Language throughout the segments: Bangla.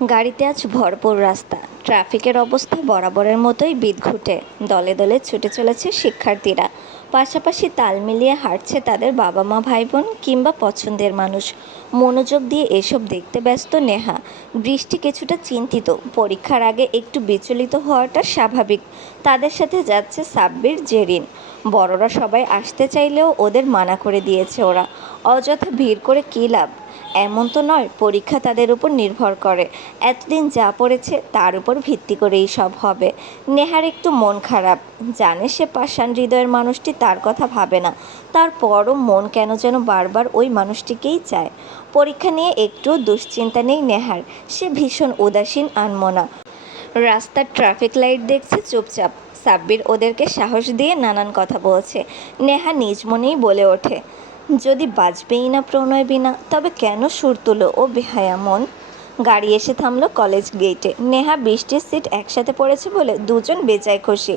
গাড়িতে আজ ভরপুর রাস্তা, ট্রাফিকের অবস্থা বরাবরের মতোই বিদঘুটে। দলে দলে ছুটে চলেছে শিক্ষার্থীরা, পাশাপাশি তাল মিলিয়ে হাঁটছে তাদের বাবা মা ভাই বোন কিংবা পছন্দের মানুষ। মনোযোগ দিয়ে এসব দেখতে ব্যস্ত নেহা। বৃষ্টি কিছুটা চিন্তিত, পরীক্ষার আগে একটু বিচলিত হওয়াটা স্বাভাবিক। তাদের সাথে যাচ্ছে সাব্বির, জেরিন। বড়রা সবাই আসতে চাইলেও ওদের মানা করে দিয়েছে ওরা। অযথা ভিড় করে কী লাভ? এমন তো নয় পরীক্ষা তাদের উপর নির্ভর করে। এতদিন যা পড়েছে তার উপর ভিত্তি করেই সব হবে। নেহার একটু মন খারাপ, জানে সে পাষাণ হৃদয়ের মানুষটি তার কথা ভাবে না। তারপরও মন কেন যেন বারবার ওই মানুষটিকেই চায়। পরীক্ষা নিয়ে একটু দুশ্চিন্তা নেই নেহার, সে ভীষণ উদাসীন আনমনা। রাস্তার ট্রাফিক লাইট দেখছে চুপচাপ। সাব্বির ওদেরকে সাহস দিয়ে নানান কথা বলছে। নেহা নিজ মনেই বলে ওঠে, যদি বাজবেই না প্রণয় বিনা, তবে কেন সুর তুলো ও বেহায়া মন। গাড়ি এসে থামলো কলেজ গেটে। নেহা বৃষ্টির সিট একসাথে পড়েছে বলে দুজন বেজায় খুশি।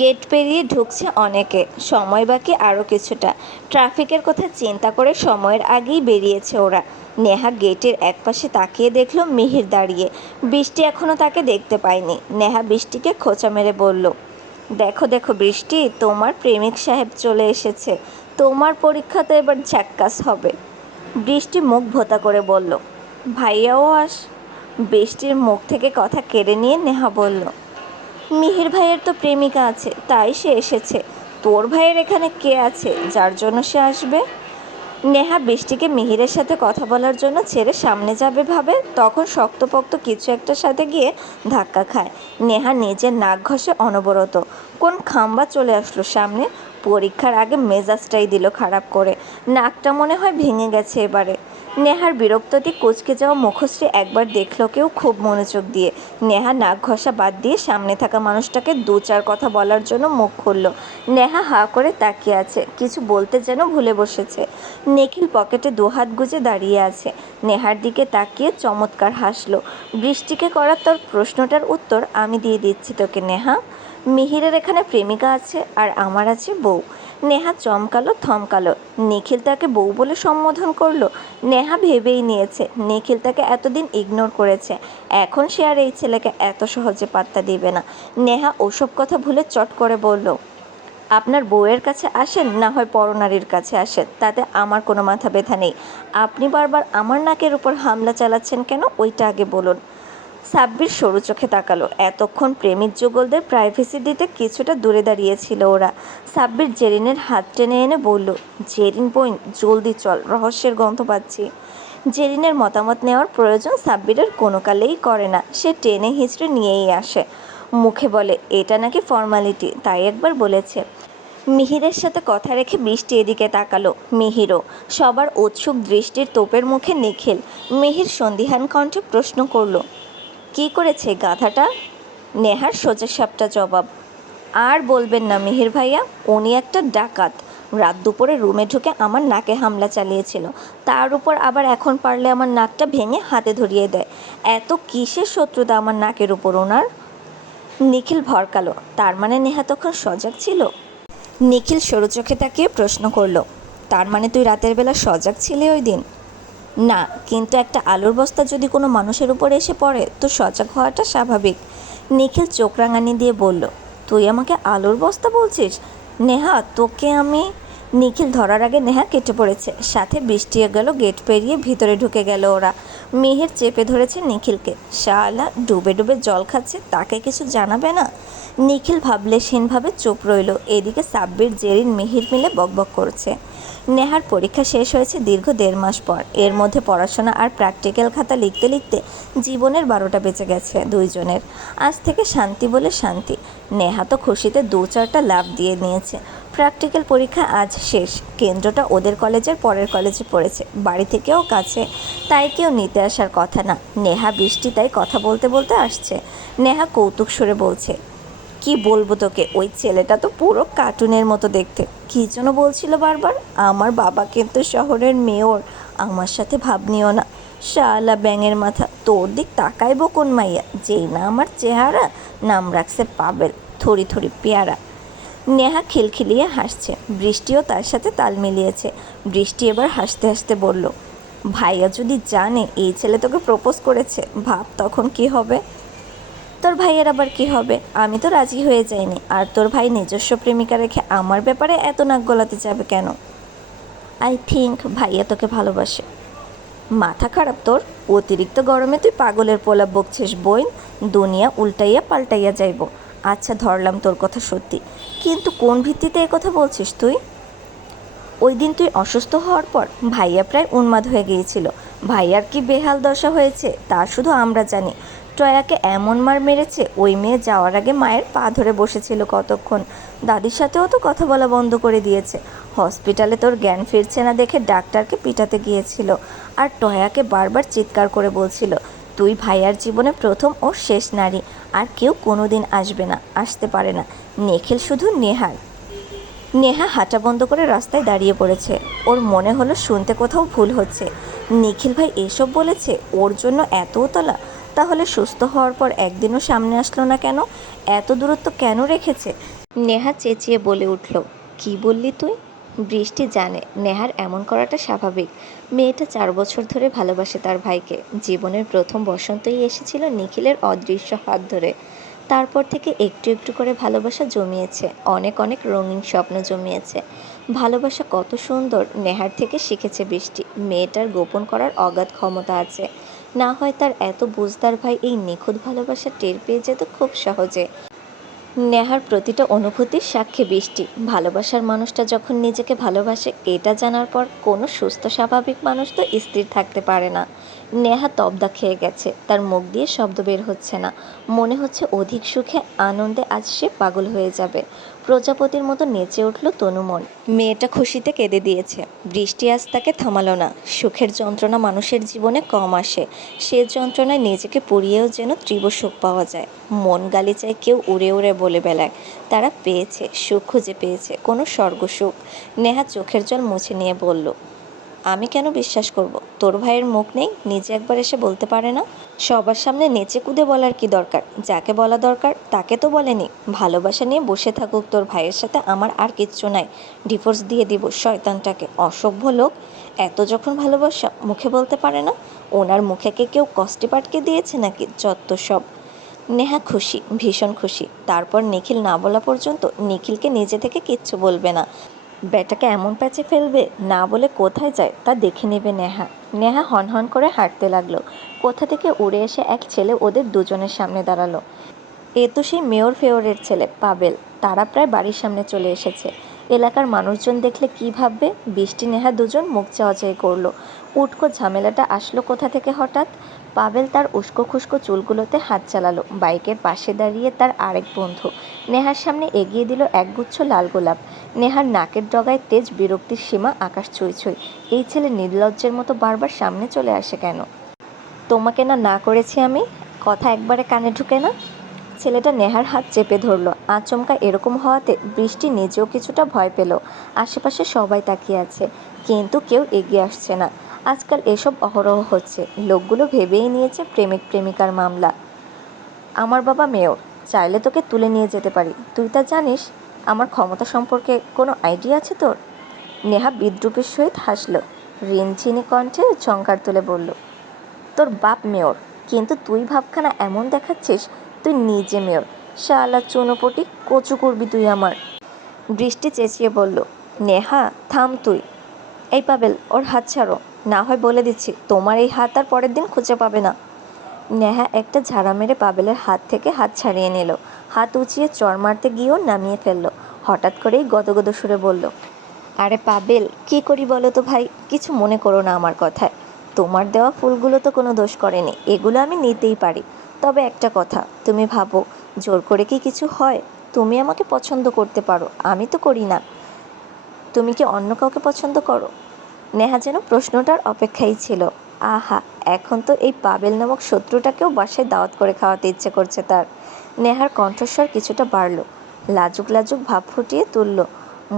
গেট পেরিয়ে ঢুকছে অনেকে, সময় বাকি আরও কিছুটা। ট্রাফিকের কথা চিন্তা করে সময়ের আগেই বেরিয়েছে ওরা। নেহা গেটের একপাশে তাকিয়ে দেখল মিহির দাঁড়িয়ে। বৃষ্টি এখনও তাকে দেখতে পায়নি। নেহা বৃষ্টিকে খোঁচা মেরে বলল, দেখো দেখো বৃষ্টি, তোমার প্রেমিক সাহেব চলে এসেছে। তোমার পরীক্ষাতে এবার ঝাক্কাস হবে। বৃষ্টি মুখ ভোঁতা করে বলল, ভাইয়াও আস। বৃষ্টির মুখ থেকে কথা কেড়ে নিয়ে নেহা বলল, মিহির ভাইয়ের তো প্রেমিকা আছে, তাই সে এসেছে। তোর ভাইয়ের এখানে কে আছে যার জন্য সে আসবে? নেহা বৃষ্টিকে মিহিরের সাথে কথা বলার জন্য ছেড়ে সামনে যাবে ভাবে, তখন শক্তপোক্ত কিছু একটার সাথে গিয়ে ধাক্কা খায়। নেহা নিজের নাক ঘষে অনবরত। কোন খাম্বা চলে আসলো সামনে। পরীক্ষার আগে মেজাজটাই দিল খারাপ করে। নাকটা মনে হয় ভেঙে গেছে এবারে। নেহার বিরক্ততে কুঁচকে যাওয়া মুখশ্রী একবার দেখলো কেউ খুব মনোযোগ দিয়ে। নেহা নাক ঘষা বাদ দিয়ে সামনে থাকা মানুষটাকে দু চার কথা বলার জন্য মুখ খুলল। নেহা হাঁ করে তাকিয়ে আছে, কিছু বলতে যেন ভুলে বসেছে। নিখিল পকেটে দুহাত গুজে দাঁড়িয়ে আছে। নেহার দিকে তাকিয়ে চমৎকার হাসল। বৃষ্টিকে করা তোর প্রশ্নটার উত্তর আমি দিয়ে দিচ্ছি তোকে নেহা। মিহিরের এখানে প্রেমিকা আছে আর আমার আছে বউ। নেহা চমকালো, থমকালো। নিখিল তাকে বউ বলে সম্বোধন করলো। নেহা ভেবেই নিয়েছে নিখিল তাকে এতদিন ইগনোর করেছে, এখন সে আর এই ছেলেকে এত সহজে পাত্তা দিবে না। নেহা ওসব কথা ভুলে চট করে বলল, আপনার বউয়ের কাছে আসেন না হয় পরনারীর কাছে আসেন, তাতে আমার কোনো মাথা ব্যথা নেই। আপনি বারবার আমার নাকের উপর হামলা চালাচ্ছেন কেন, ওইটা আগে বলুন। সাব্বির সরু চোখে তাকালো। এতক্ষণ প্রেমিক যুগলদের প্রাইভেসি দিতে কিছুটা দূরে দাঁড়িয়েছিল ওরা। সাব্বির জেরিনের হাত টেনে এনে বলল, জেরিন বোন, জলদি চল, রহস্যের গন্ধ পাচ্ছি। জেরিনের মতামত নেওয়ার প্রয়োজন সাব্বিরের কোনো কালেই করে না, সে টেনে হিঁচড়ে নিয়েই আসে। মুখে বলে এটা নাকি ফর্মালিটি, তাই একবার বলেছে। মিহিরের সাথে কথা রেখে বৃষ্টি এদিকে তাকালো। মিহিরও। সবার উৎসুক দৃষ্টির তোপের মুখে নিখিল। মিহির সন্দিহান কণ্ঠে প্রশ্ন করল, কী করেছে গাধাটা? নেহার সোজাসাপটা জবাব, আর বলবেন না মিহির ভাইয়া, উনি একটা ডাকাত। রাত দুপুরে রুমে ঢুকে আমার নাকে হামলা চালিয়েছিল। তার উপর আবার এখন পারলে আমার নাকটা ভেঙে হাতে ধরিয়ে দেয়। এত কিসের শত্রুতা আমার নাকের উপর ওনার? নিখিল ভরকালো, তার মানে নেহা তখন সজাগ ছিল? নিখিল সরু চোখে তাকিয়ে প্রশ্ন করল, তার মানে তুই রাতের বেলা সজাগ ছিলি ওই দিন? না, কিন্তু একটা আলুর বস্তা যদি কোনো মানুষের উপর এসে পড়ে তো সজাগ হওয়াটা স্বাভাবিক। নিখিল চোখ রাঙানি দিয়ে বলল, তুই আমাকে আলুর বস্তা বলছিস? নেহা তোকে আমি। নিখিল ধরার আগে নেহা কেটে পড়েছে, সাথে বৃষ্টিও গেল। গেট পেরিয়ে ভিতরে ঢুকে গেল ওরা। মিহির চেপে ধরেছে নিখিলকে। শালা ডুবে ডুবে জল খাচ্ছে, তাকে কিছু জানাবে না? নিখিল ভাবলেশহীনভাবে চুপ রইল। এদিকে সাব্বির, জেরিন, মিহির মিলে বকবক করছে। নেহার পরীক্ষা শেষ হয়েছে দীর্ঘ 1.5 মাস পর। এর মধ্যে পড়াশোনা আর প্র্যাকটিক্যাল খাতা লিখতে লিখতে জীবনের 12টা বেজে গেছে দুইজনের। আজ থেকে শান্তি বলে শান্তি। নেহা তো খুশিতে 2-4টা লাফ দিয়ে নিয়েছে। প্র্যাকটিক্যাল পরীক্ষা আজ শেষ। কেন্দ্রটা ওদের কলেজের পরের কলেজে পড়েছে, বাড়ি থেকেও কাছে, তাই কেউ নিতে আসার কথা না। নেহা বৃষ্টি তাই কথা বলতে বলতে আসছে। নেহা কৌতুক সুরে বলছে, কি বলবো তোকে, ওই ছেলেটা তো পুরো কার্টুনের মতো দেখতে। কী যেন বলছিল বারবার, আমার বাবা কিন্তু শহরের মেয়র, আমার সাথে ভাব নিও না। শালা ব্যাঙের মাথা, তোর দিক তাকাইবো কোন মাইয়া, যেই না আমার চেহারা, নাম রাখছে পাবেল, থরি থরি পেয়ারা। নেহা খিলখিলিয়ে হাসছে। বৃষ্টিও তার সাথে তাল মিলিয়েছে। বৃষ্টি এবার হাসতে হাসতে বলল, ভাইয়া যদি জানে এই ছেলে তোকে প্রপোজ করেছে, ভাব তখন কি হবে। তোর ভাইয়ের আবার কি হবে? আমি তো রাজি হয়ে যাইনি, আর তোর ভাই নিজস্ব প্রেমিকা রেখে আমার ব্যাপারে এত নাক গলাতে যাবে কেন? আই থিঙ্ক ভাইয়া তোকে ভালোবাসে। মাথা খারাপ তোর? অতিরিক্ত গরমে তুই পাগলের পোলা বকছিস বইন। দুনিয়া উল্টাইয়া পাল্টাইয়া যাইব। আচ্ছা ধরলাম তোর কথা সত্যি, কিন্তু কোন ভিত্তিতে কথা বলছিস তুই? ওই দিন তুই অসুস্থ হওয়ার পর ভাইয়া প্রায় উন্মাদ হয়ে গিয়েছিল। ভাইয়ার কি বেহাল দশা হয়েছে তা শুধু আমরা জানি। টয়াকে এমন মার মেরেছে, ওই মেয়ে যাওয়ার আগে মায়ের পা ধরে বসেছিল কতক্ষণ। দাদির সাথেও তো কথা বলা বন্ধ করে দিয়েছে। হসপিটালে তোর জ্ঞান ফিরছে না দেখে ডাক্তারকে পিটাতে গিয়েছিল। আর টয়াকে বারবার চিৎকার করে বলছিল, তুই ভাইয়ার জীবনে প্রথম ও শেষ নারী, আর কেউ কোনো দিন আসবে না, আসতে পারে না। নিখিল শুধু নেহার। নেহা হাঁটা বন্ধ করে রাস্তায় দাঁড়িয়ে পড়েছে। ওর মনে হলো শুনতে কোথাও ভুল হচ্ছে। নিখিল ভাই এসব বলেছে, ওর জন্য এত উতলা? তাহলে সুস্থ হওয়ার পর একদিনও সামনে আসলো না কেন? এত দূরত্ব কেন রেখেছে? নেহা চেঁচিয়ে বলে উঠল, কি বললি তুই? বৃষ্টি জানে নেহার এমন করাটা স্বাভাবিক। মেয়েটা 4 বছর ধরে ভালোবাসে তার ভাইকে। জীবনের প্রথম বসন্তই এসেছিল নিখিলের অদৃশ্য হাত ধরে। তারপর থেকে একটু একটু করে ভালোবাসা জমিয়েছে, অনেক অনেক রঙিন স্বপ্ন জমিয়েছে। ভালোবাসা কত সুন্দর নেহার থেকে শিখেছে বৃষ্টি। মেয়েটার গোপন করার অগাধ ক্ষমতা আছে। না হয় তার এত বুঝদার ভাই এই নিখুঁত ভালোবাসা টের পেয়ে যেত খুব সহজে। নেহার প্রতিটা অনুভূতির সাক্ষী বৃষ্টি। ভালোবাসার মানুষটা যখন নিজেকে ভালোবাসে এটা জানার পর কোনো সুস্থ স্বাভাবিক মানুষ তো স্থির থাকতে পারে না। নেহা তবদা খেয়ে গেছে, তার মুখ দিয়ে শব্দ বের হচ্ছে না। মনে হচ্ছে অধিক সুখে আনন্দে আজ সে পাগল হয়ে যাবে। প্রজাপতির মতো নেচে উঠল তনুমন। মেয়েটা খুশিতে কেঁদে দিয়েছে। বৃষ্টি আজ তাকে থামালো না। সুখের যন্ত্রণা মানুষের জীবনে কম আসে, সে যন্ত্রণায় নিজেকে পুড়িয়েও যেন তীব্র সুখ পাওয়া যায়। মন গালিচায় কেউ উড়ে উড়ে বলে বেলায় তারা পেয়েছে, সুখ খুঁজে পেয়েছে, কোনো স্বর্গ সুখ। নেহা চোখের জল মুছে নিয়ে বলল, আমি কেন বিশ্বাস করব? তোর ভাইয়ের মুখ নেই, নিজে একবার এসে বলতে পারে না? সবার সামনে নেচে কুদে বলার কি দরকার? যাকে বলা দরকার তাকে তো বলেনি। ভালোবাসা নিয়ে বসে থাকুক তোর ভাইয়ের সাথে, আমার আর কিচ্ছু নাই। ডিভোর্স দিয়ে দিব শয়তানটাকে, অসভ্য লোক। এত যখন ভালোবাসা মুখে বলতে পারে না? ওনার মুখে কেউ কষ্টে পাটকে দিয়েছে নাকি? যত সব। নেহা খুশি, ভীষণ খুশি। তারপর নিখিল না বলা পর্যন্ত নিখিলকে নিজে থেকে কিচ্ছু বলবে না। ব্যাটাকে এমন প্যাচে ফেলবে, না বলে কোথায় যায় তা দেখে নেবে নেহা। নেহা হনহন করে হাঁটতে লাগলো। কোথা থেকে উড়ে এসে এক ছেলে ওদের দুজনের সামনে দাঁড়ালো। এ তো সেই মেয়র ফেয়রের ছেলে পাবেল। তারা প্রায় বাড়ির সামনে চলে এসেছে। এলাকার মানুষজন দেখলে কি ভাববে? বৃষ্টি নেহা দুজন মুখ চাওয়াচাই করলো। উটকো ঝামেলাটা আসলো কোথা থেকে হঠাৎ? পাবেল তার উস্কো খুস্কো চুলগুলোতে হাত চালালো। বাইকের পাশে দাঁড়িয়ে তার আরেক বন্ধু নেহার সামনে এগিয়ে দিল একগুচ্ছ লাল গোলাপ। নেহার নাকের ডগায় তেজ বিরক্তির সীমা আকাশ ছুঁই ছুঁই। এই ছেলে নির্লজ্জের মতো বারবার সামনে চলে আসে কেন? তোমাকে না না করেছি আমি? কথা একবারে কানে ঢুকে না? ছেলেটা নেহার হাত চেপে ধরল। আচমকা এরকম হওয়াতে বৃষ্টি নিজেও কিছুটা ভয় পেল। আশেপাশে সবাই তাকিয়ে আছে, কিন্তু কেউ এগিয়ে আসছে না। আজকাল এসব অহরহ হচ্ছে। লোকগুলো ভেবেই নিয়েছে প্রেমিক প্রেমিকার মামলা। আমার বাবা মেয়র, চাইলে তোকে তুলে নিয়ে যেতে পারি। তুই তা জানিস? আমার ক্ষমতা সম্পর্কে কোনো আইডিয়া আছে তোর? নেহা বিদ্রূপের সহিত হাসল। রিনঝিনি কণ্ঠে ঝংকার তুলে বলল, তোর বাপ মেয়র, কিন্তু তুই ভাবখানা এমন দেখাচ্ছিস তুই নিজে মেয়র। শালা চুনোপটি, কচু করবি তুই আমার। বৃষ্টি চেঁচিয়ে বলল, নেহা থাম তুই। এই পাবেল, ওর হাত ছাড়ো, না হয় বলে দিচ্ছি তোমার এই হাত আর পরের দিন খুঁজে পাবে না। নেহা একটা ঝাড়া মেরে পাবেলের হাত থেকে হাত ছাড়িয়ে নিল। হাত উঁচিয়ে চড় মারতে গিয়েও নামিয়ে ফেলল। হঠাৎ করেই গদগদ সুরে বলল, আরে পাবেল, কি করি বলো তো ভাই? কিছু মনে করো না আমার কথায়। তোমার দেওয়া ফুলগুলো তো কোনো দোষ করেনি, এগুলো আমি নিতেই পারি। তবে একটা কথা, তুমি ভাবো জোর করে কি কিছু হয়? তুমি আমাকে পছন্দ করতে পারো, আমি তো করি না। তুমি কি অন্য কাউকে পছন্দ করো? নেহা যেন প্রশ্নটার অপেক্ষাই ছিল। আহা, এখন তো এই পাবেল নামক শত্রুটাকেও বাসায় দাওয়াত করে খাওয়াতে ইচ্ছে করছে তার। নেহার কণ্ঠস্বর কিছুটা বাড়ল। লাজুক লাজুক ভাব ফুটিয়ে তুলল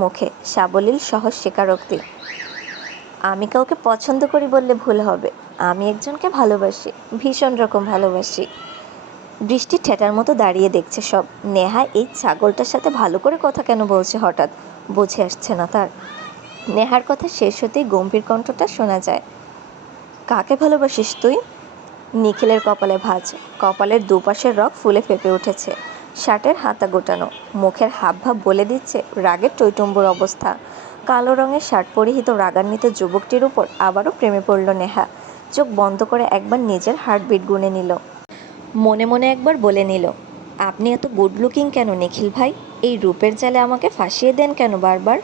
মুখে সাবলীল সহজ স্বীকারোক্তি। আমি কাউকে পছন্দ করি বললে ভুল হবে। আমি একজনকে ভালোবাসি, ভীষণ রকম ভালোবাসি। বৃষ্টি ঠেটার মতো দাঁড়িয়ে দেখছে সব। নেহা এই ছাগলটার সাথে ভালো করে কথা কেন বলছে হঠাৎ, বুঝে আসছে না তার। নেহার কথা শেষ হতেই গম্ভীর কণ্ঠটা শোনা যায়, কাকে ভালোবাসিস তুই? নিখিলের কপালে ভাঁজ, কপালের দুপাশের রগ ফুলে ফেঁপে উঠেছে, শার্টের হাতা গোটানো, মুখের হাবভাব বলে দিচ্ছে রাগের টইটুম্বুর অবস্থা। কালো রঙের শার্ট পরিহিত রাগান্বিত যুবকটির উপর আবারও প্রেমে পড়ল নেহা। চোখ বন্ধ করে একবার নিজের হার্টবিট গুনে নিল, মনে মনে একবার বলে নিল, আপনি এত গুড লুকিং কেন নিখিল ভাই? এই রূপের জালে আমাকে ফাঁসিয়ে দেন কেন বারবার?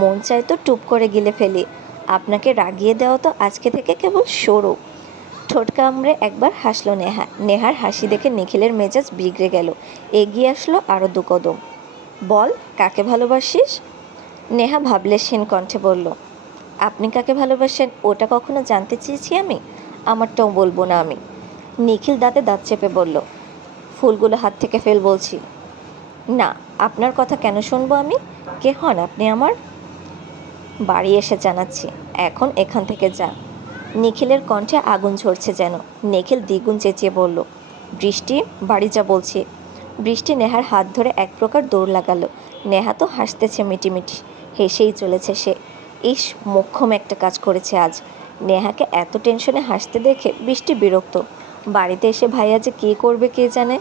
মন চাই তো টুপ করে গিলে ফেলি। আপনাকে রাগিয়ে দেওয়া তো আজকে থেকে কেবল শুরু। ঠোঁট কামড়ে একবার হাসলো নেহা। নেহার হাসি দেখে নিখিলের মেজাজ বিগড়ে গেল। এগিয়ে আসলো আরও দু কদম। বল, কাকে ভালোবাসিস? নেহা ভাবলেশহীন কণ্ঠে বলল, আপনি কাকে ভালোবাসেন ওটা কখনো জানতে চেয়েছি আমি? আমারটাও বলবো না আমি। নিখিল দাঁতে দাঁত চেপে বলল, ফুলগুলো হাত থেকে ফেল বলছি। না, আপনার কথা কেন শুনবো আমি? কে হন আপনি আমার? বাড়ি এসে জানাচ্ছি, এখন এখান থেকে যা। নিখিলের কণ্ঠে আগুন ঝরছে যেন। নিখিল দ্বিগুণ চেঁচিয়ে বলল, বৃষ্টি, বাড়ি যা বলছি। বৃষ্টি নেহার হাত ধরে এক প্রকার দৌড় লাগালো। নেহা তো হাসতেছে মিটিমিটি, হেসেই চলেছে সে। ইস, মোক্ষম একটা কাজ করেছে আজ। নেহাকে এত টেনশনে হাসতে দেখে বৃষ্টি বিরক্ত। বাড়িতে এসে ভাইয়া যে কী করবে কে জানে।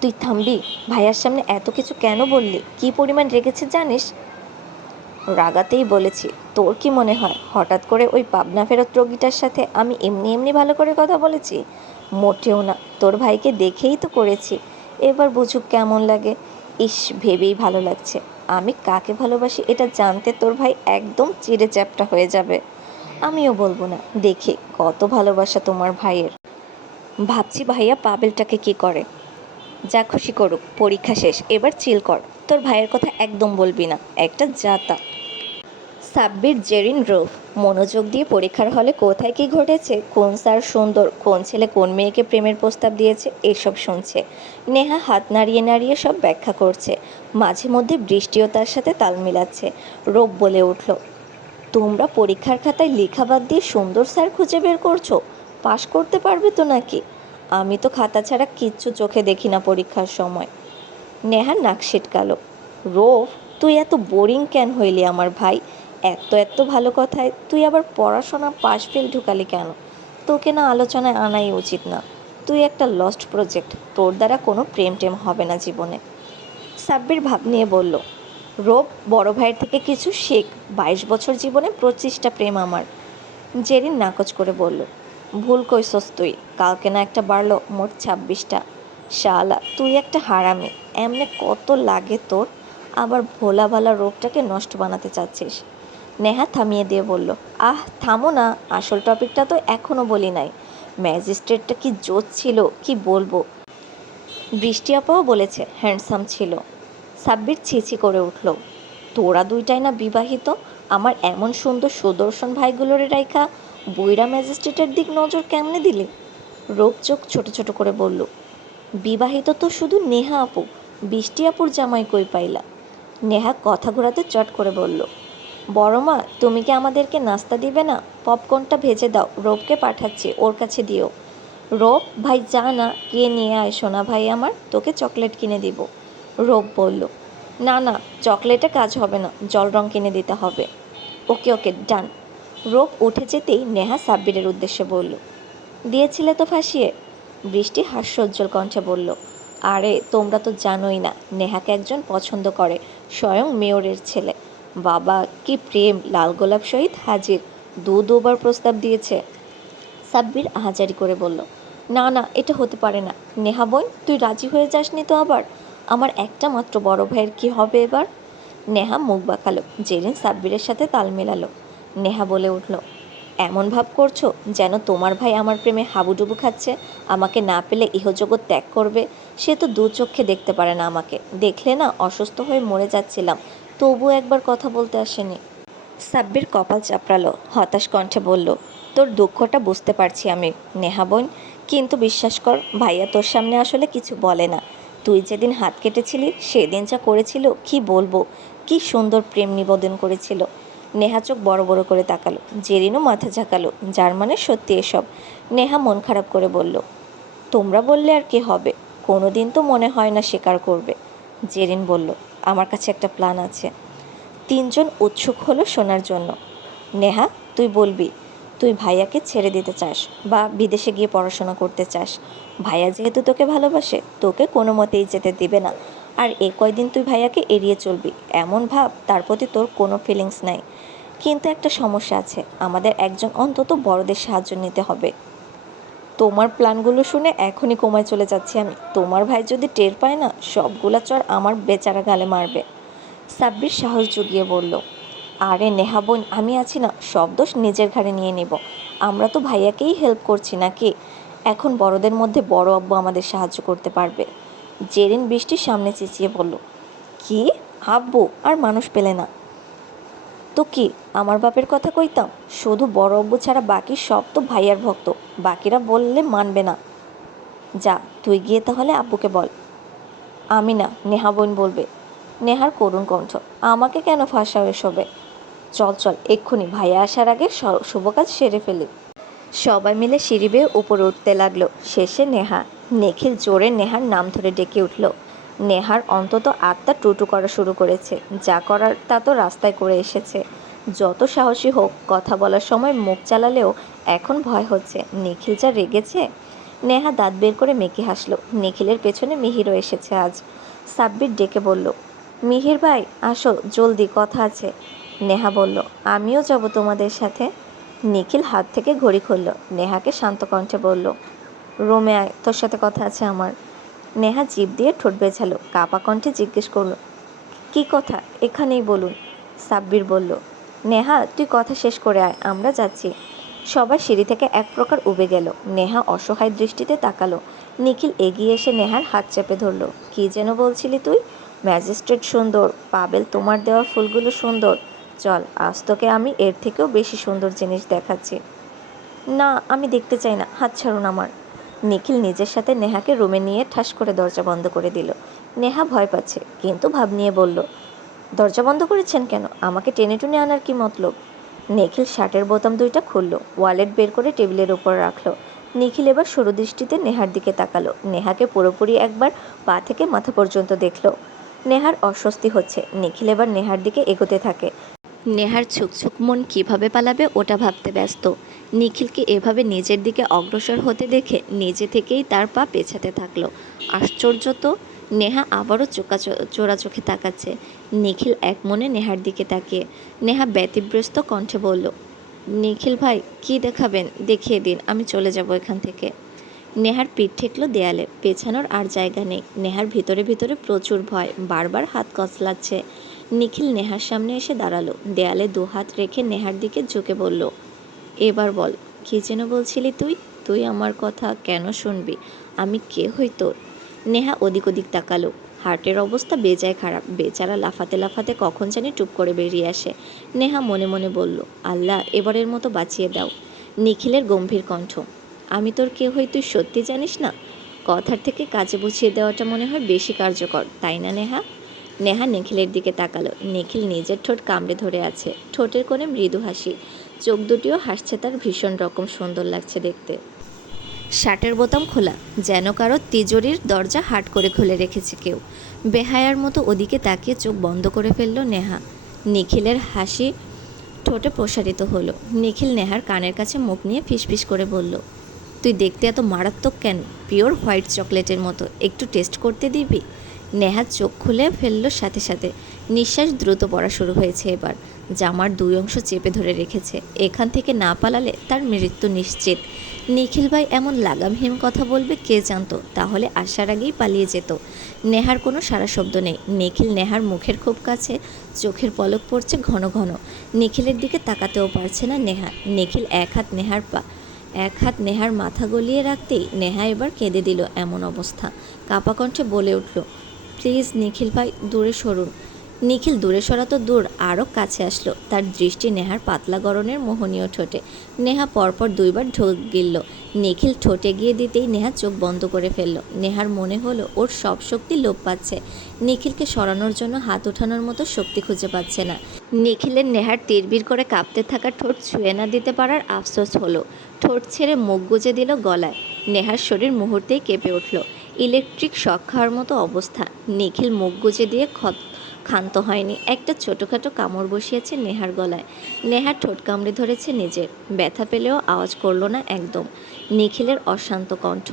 তুই থামবি? ভাইয়ার সামনে এত কিছু কেন বললি? কী পরিমাণ রেগেছে জানিস? রাগাতেই বলেছি। তোর কি মনে হয় হঠাৎ করে ওই পাবনা ফেরত রোগীটার সাথে আমি এমনি এমনি ভালো করে কথা বলেছি? মোটেও না, তোর ভাইকে দেখেই তো করেছি। এবার বুঝুক কেমন লাগে। ইস, ভেবেই ভালো লাগছে। আমি কাকে ভালোবাসি এটা জানতে তোর ভাই একদম চিড়ে চ্যাপ্টা হয়ে যাবে। আমিও বলবো না, দেখি কত ভালোবাসা তোমার ভাইয়ের। ভাবছি ভাইয়া পাবেলটাকে কি করে। যা খুশি করুক, পরীক্ষা শেষ, এবার চিল কর। তোর ভাইয়ের কথা একদম বলবি না, একটা জাতা। সাব্বির, জেরিন, রৌফ মনোযোগ দিয়ে পরীক্ষার হলে কোথায় কী ঘটেছে, কোন স্যার সুন্দর, কোন ছেলে কোন মেয়েকে প্রেমের প্রস্তাব দিয়েছে, এসব শুনছে। নেহা হাত নাড়িয়ে নাড়িয়ে সব ব্যাখ্যা করছে। মাঝে মধ্যে বৃষ্টিও তার সাথে তাল মিলাচ্ছে। রৌফ বলে উঠল, তোমরা পরীক্ষার খাতায় লেখা বাদ দিয়ে সুন্দর স্যার খুঁজে বের করছো। পাশ করতে পারবে তো নাকি? আমি তো খাতা ছাড়া কিচ্ছু চোখে দেখি না পরীক্ষার সময়। নেহার নাক সিটকালো। রৌফ, তুই এত বোরিং কেন হইলি আমার ভাই? এত এত ভালো কথায় তুই আবার পড়াশোনা পাশ ফেল ঢুকালি কেন? তোকে না আলোচনায় আনাই উচিত না। তুই একটা লস্ট প্রজেক্ট, তোর দ্বারা কোনো প্রেম টেম হবে না জীবনে। সাব্বির ভাব নিয়ে বলল, রৌফ, বড় ভাইয়ের থেকে কিছু শেখ। 22 বছর জীবনে 25টা প্রেম আমার। জেরিন নাকচ করে বলল, ভুল কইসস তুই, কালকে না একটা বাড়লো মোট 26টা। শালা তুই একটা হারামি, এমনে কত লাগে তোর? আবার ভোলা ভালা রূপটাকে নষ্ট বানাতে চাচ্ছিস। নেহা থামিয়ে দিয়ে বলল, আহ থামো না, আসল টপিকটা তো এখনও বলি নাই। ম্যাজিস্ট্রেটটা কি জোশ ছিল, কি বলবো। বৃষ্টি আপাও বলেছে হ্যান্ডসাম ছিল। সাব্বির ছিছি করে উঠল, তোরা দুইটাই না বিবাহিত? আমার এমন সুন্দর সুদর্শন ভাইগুলোরে রাইখা বইরা ম্যাজিস্ট্রেটের দিক নজর কেমনে দিলে? রোগ চোখ ছোট ছোট করে বলল, বিবাহিত তো শুধু নেহা আপু, বৃষ্টি আপুর জামাই কই পাইলা? নেহা কথা ঘোরাতে চট করে বলল, বড় মা, তুমি কি আমাদেরকে নাস্তা দিবে না? পপকর্নটা ভেজে দাও, রোবকে পাঠাচ্ছি, ওর কাছে দিও। রোব ভাই, যা না, গিয়ে নিয়ে আয় সোনা ভাই আমার, তোকে চকলেট কিনে দিব। রোব বলল, না না, চকলেটে কাজ হবে না, জল রং কিনে দিতে হবে। ওকে ওকে, ডান। রোব উঠে যেতেই নেহা সাব্বিরের উদ্দেশ্যে বলল, দিয়েছিলে তো ফাঁসিয়ে? বৃষ্টি হাস্যোজ্জ্বল কণ্ঠে বলল, আরে তোমরা তো জানোই না, নেহাকে একজন পছন্দ করে, স্বয়ং মেয়রের ছেলে। বাবা, কি প্রেম! লাল গোলাপ সহিত হাজির, দুবার প্রস্তাব দিয়েছে। সাব্বির আহাজারি করে বলল, না না, এটা হতে পারে না। নেহা বোন, তুই রাজি হয়ে যাসনি তো আবার? আমার একটা মাত্র বড় ভাইয়ের কি হবে এবার? নেহা মুখ বাঁকালো। জেরিন সাব্বিরের সাথে তাল মেলালো। নেহা বলে উঠল, এমন ভাব করছো যেন তোমার ভাই আমার প্রেমে হাবুডুবু খাচ্ছে, আমাকে না পেলে ইহজগৎ ত্যাগ করবে। সে তো দু চক্ষে দেখতে পারে না আমাকে, দেখলে না অসুস্থ হয়ে মরে যাচ্ছিলাম, তবুও একবার কথা বলতে আসেনি। সাব্বির কপাল চাপড়ালো, হতাশ কণ্ঠে বলল, তোর দুঃখটা বুঝতে পারছি আমি নেহা বোন, কিন্তু বিশ্বাস কর, ভাইয়া তোর সামনে আসলে কিছু বলে না। তুই যেদিন হাত কেটেছিলি সেদিন যা করেছিল কি বলবো, কি সুন্দর প্রেম নিবেদন করেছিল। নেহা চোখ বড় বড় করে তাকালো। জেরিনও মাথা ঝাঁকালো, যার মানে সত্যি এসব। নেহা মন খারাপ করে বলল, তোমরা বললে আর কি হবে, কোনো দিন তো মনে হয় না স্বীকার করবে। জেরিন বলল, আমার কাছে একটা প্ল্যান আছে। তিনজন উৎসুক হলো শোনার জন্য। নেহা, তুই বলবি? তুই ভাইয়াকে ছেড়ে দিতে চাস বা বিদেশে গিয়ে পড়াশোনা করতে চাস। ভাইয়া যেহেতু তোকে ভালোবাসে, তোকে কোনো মতেই যেতে দিবে না। আর এ কয়দিন তুই ভাইয়াকে এড়িয়ে চলবি, এমন ভাব তার প্রতি তোর কোনো ফিলিংস নাই। কিন্তু একটা সমস্যা আছে, আমাদের একজন অন্তত বড়দের সাহায্য নিতে হবে। তোমার প্ল্যানগুলো শুনে এখনই কোমায় চলে যাচ্ছি আমি। তোমার ভাই যদি টের পায় না, সবগুলা চর আমার বেচারা গালে মারবে। সাব্বির সাহস জুগিয়ে বলল, আরে নেহা বোন, আমি আছি না, সব দোষ নিজের ঘাড়ে নিয়ে নেব। আমরা তো ভাইয়াকেই হেল্প করছি নাকি? এখন বড়দের মধ্যে বড় আব্বু আমাদের সাহায্য করতে পারবে। জেরিন বৃষ্টির সামনে চেঁচিয়ে বলল, কি? আব্বু আর মানুষ পেলে না তো কি? আমার বাপের কথা কইতাম, শুধু বড় আব্বু ছাড়া বাকি সব তো ভাইয়ার ভক্ত। বাকিরা বললে মানবে না। যা, তুই গিয়ে তাহলে আব্বুকে বল। আমি না, নেহা বোন বলবে। নেহার করুণ কণ্ঠ, আমাকে কেন ফাঁসাও এসবে? চল চল, এক্ষুনি ভাইয়া আসার আগে শুভ কাজ সেরে ফেলি। সবাই মিলে সিঁড়ি বেয়ে উপরে উঠতে লাগলো। শেষে নেহা। নিখিল জোরে নেহার নাম ধরে ডেকে উঠল। নেহার অন্তত আত্মা টুটু করা শুরু করেছে। যা করার তা তো রাস্তায় করে এসেছে। যত সাহসী হোক, কথা বলার সময় মুখ চালালেও এখন ভয় হচ্ছে। নিখিল যা রেগেছে। নেহা দাঁত বের করে মেকি হাসলো। নিখিলের পেছনে মিহিরও এসেছে আজ। সাব্বির ডেকে বলল, মিহির ভাই আসো জলদি, কথা আছে। নেহা বলল, আমিও যাব তোমাদের সাথে। নিখিল হাত থেকে ঘড়ি খুলল। নেহাকে শান্ত কণ্ঠে বলল, রুমে আয়, তোর সাথে কথা আছে আমার। নেহা জিভ দিয়ে ঠোঁট বেছালো। কাপা কণ্ঠে জিজ্ঞেস করল, কি কথা? এখানেই বলুন। সাব্বির বলল, নেহা তুই কথা শেষ করে আয়, আমরা যাচ্ছি। সবাই সিঁড়ি থেকে এক প্রকার উবে গেল। নেহা অসহায় দৃষ্টিতে তাকালো। নিখিল এগিয়ে এসে নেহার হাত চেপে ধরল। কি যেন বলছিলি তুই? ম্যাজিস্ট্রেট সুন্দর, পাবেল তোমার দেওয়া ফুলগুলো সুন্দর। চল, আজ তোকে আমি এর থেকেও বেশি সুন্দর জিনিস দেখাচ্ছি। না, আমি দেখতে চাই না, হাত ছাড়ুন আমার। নিখিল নিজের সাথে নেহাকে রুমে নিয়ে ঠাস করে দরজা বন্ধ করে দিল। নেহা ভয় পাচ্ছে, কিন্তু ভাব নিয়ে বলল, দরজা বন্ধ করেছেন কেন? আমাকে টেনে টুনে আনার কি মতলব? নিখিল শার্টের বোতাম দুইটা খুলল, ওয়ালেট বের করে টেবিলের উপর রাখলো। নিখিল এবার সরু দৃষ্টিতে নেহার দিকে তাকালো। নেহাকে পুরোপুরি একবার পা থেকে মাথা পর্যন্ত দেখল। নেহার অস্বস্তি হচ্ছে। নিখিল এবার নেহার দিকে এগোতে থাকে। নেহার ছুকছুক মন কিভাবে পালাবে ওটা ভাবতে ব্যস্ত। নিখিলকে এভাবে নিজের দিকে অগ্রসর হতে দেখে নিজে থেকেই তার পা পেছাতে থাকলো। আশ্চর্য তো! নেহা আবারও চোরা চোখে তাকাচ্ছে। নিখিল এক মনে নেহার দিকে তাকিয়ে। নেহা ব্যতিব্যস্ত কণ্ঠে বলল, নিখিল ভাই কি দেখাবেন? দেখিয়ে দিন, আমি চলে যাব এখান থেকে। নেহার পিঠ ঠেকলো দেয়ালে। পেছানোর আর জায়গা নেই। নেহার ভিতরে ভিতরে প্রচুর ভয়, বারবার হাত কচলাচ্ছে। নিখিল নেহার সামনে এসে দাঁড়ালো। দেয়ালে দু হাত রেখে নেহার দিকে ঝুঁকে বলল, এবার বল, কী যেন বলছিলি তুই? তুই আমার কথা কেন শুনবি? আমি কে হই তোর? নেহা ওদিক ওদিক তাকালো। হার্টের অবস্থা বেজায় খারাপ। বেচারা লাফাতে লাফাতে কখন জানি টুপ করে বেরিয়ে আসে। নেহা মনে মনে বলল, আল্লাহ এবারের মতো বাঁচিয়ে দাও। নিখিলের গম্ভীর কণ্ঠ, আমি তোর কে হই তুই সত্যি জানিস না? কথার থেকে কাজে বুঝিয়ে দেওয়াটা মনে হয় বেশি কার্যকর, তাই না নেহা? নেহা নিখিলের দিকে তাকালো। নিখিল নিজের ঠোঁট কামড়ে ধরে আছে। ঠোঁটের কোণে মৃদু হাসি। চোখ দুটিও হাসছে, তার ভীষণ রকম সুন্দর লাগছে দেখতে। শার্টের বোতাম খোলা, যেন কারো তিজোরির দরজা হাট করে খুলে রেখেছে কেউ। বেহায়ার মতো ওদিকে তাকিয়ে চোখ বন্ধ করে ফেলল নেহা। নিখিলের হাসি ঠোঁটে প্রসারিত হলো। নিখিল নেহার কানের কাছে মুখ নিয়ে ফিসফিস করে বলল, তুই দেখতে এত মারাত্মক কেন? পিওর হোয়াইট চকলেটের মতো, একটু টেস্ট করতে দিবি? নেহা চোখ খুলে ফেলল সাথে সাথে। নিঃশ্বাস দ্রুত পড়া শুরু হয়েছে এবার। জামার দুই অংশ চেপে ধরে রেখেছে। এখান থেকে না পালালে তার মৃত্যু নিশ্চিত। নিখিল ভাই এমন লাগামহীন কথা বলবে কে জানতো? তাহলে আসার আগেই পালিয়ে যেত। নেহার কোনো সারা শব্দ নেই। নিখিল নেহার মুখের খুব কাছে। চোখের পলক পড়ছে ঘন ঘন। নিখিলের দিকে তাকাতেও পারছে না নেহা। নিখিল এক হাত নেহার মাথা গলিয়ে রাখতেই নেহা এবার কেঁদে দিল। এমন অবস্থা। কাপা কণ্ঠে বলে উঠল, প্লিজ নিখিল ভাই, দূরে সরুন। নিখিল দূরে সরা তো দূর, আরও কাছে আসলো। তার দৃষ্টি নেহার পাতলা গড়নের মোহনীয় ঠোঁটে। নেহা পরপর দুইবার ঢোক গিলল। নিখিল ঠোঁটে গিয়ে দিতেই নেহা চোখ বন্ধ করে ফেলল। নেহার মনে হলো ওর সব শক্তি লোপ পাচ্ছে। নিখিলকে সরানোর জন্য হাত ওঠানোর মতো শক্তি খুঁজে পাচ্ছে না। নিখিলের নেহার তিরবির করে কাঁপতে থাকা ঠোঁট ছুঁয়ে না দিতে পারার আফসোস হলো। ঠোঁট ছেড়ে মুখ গুজে দিল গলায়। নেহার শরীর মুহূর্তেই কেঁপে উঠল। ইলেকট্রিক শক খাওয়ার মতো অবস্থা। নিখিল মুখ গুজে দিয়ে ক্ষান্ত হয়নি। একটা ছোটোখাটো কামড় বসিয়েছে নেহার গলায়। নেহার ঠোঁট কামড়ে ধরেছে নিজের। ব্যথা পেলেও আওয়াজ করলো না একদম। নিখিলের অশান্ত কণ্ঠ,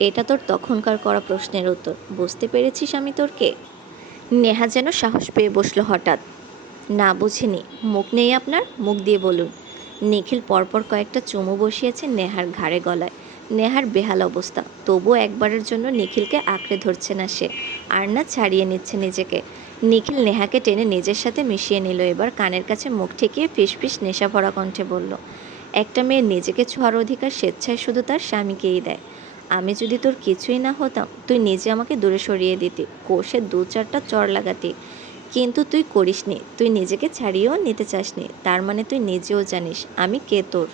এটা তোর তখনকার করা প্রশ্নের উত্তর। বুঝতে পেরেছিস আমি তোর কে? নেহা যেন সাহস পেয়ে বসলো হঠাৎ। না বুঝিনি। মুখ নেই আপনার? মুখ দিয়ে বলুন। নিখিল পরপর কয়েকটা চুমু বসিয়েছে নেহার ঘাড়ে গলায়। নেহার বেহাল অবস্থা, তবুও একবারের জন্য নিখিলকে আঁকড়ে ধরছে না সে, আর না ছাড়িয়ে নিচ্ছে নিজেকে। নিখিল নেহাকে টেনে নিজের সাথে মিশিয়ে নিল। এবার কানের কাছে মুখ ঠেকিয়ে ফিসফিস নেশা ভরা কণ্ঠে বলল, একটা মেয়ের নিজেকে ছোঁয়ার অধিকার স্বেচ্ছায় শুধু তার স্বামীকেই দেয়। আমি যদি তোর কিছুই না হতাম, তুই নিজে আমাকে দূরে সরিয়ে দিতি, কষে 2-4টা চড় লাগাতি। কিন্তু তুই করিসনি। তুই নিজেকে ছাড়িয়েও নিতে চাসনি। তার মানে তুই নিজেও জানিস আমি কে তোর।